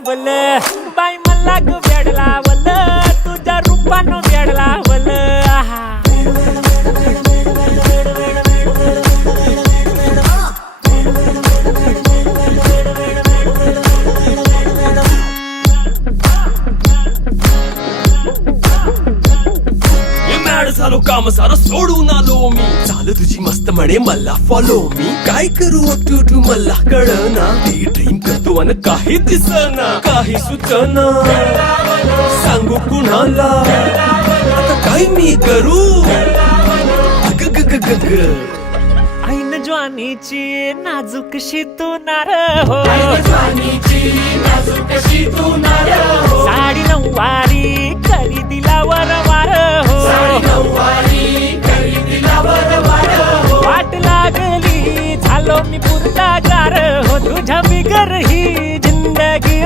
लावल बाई मला ग वेड लावल तुझ्या रूपानं वेड लावल झालो काम सारं सोडून आलो मी झालं तुझी मस्त म्हणे मला फॉलो मी काय करू टू मला कळना ती ड्रीम करतो आणि काही दिसना काही सुचना सांगू कुणाला आता काय मी करू अग ग ग ग ग ऐन ज्वानीची नाजूकशी तू नार हो साडी नऊवारी करी दिला वरवार हो वाट लागली झालो मी पुरता गार हो तुझ्या बिगर ही जिंदगी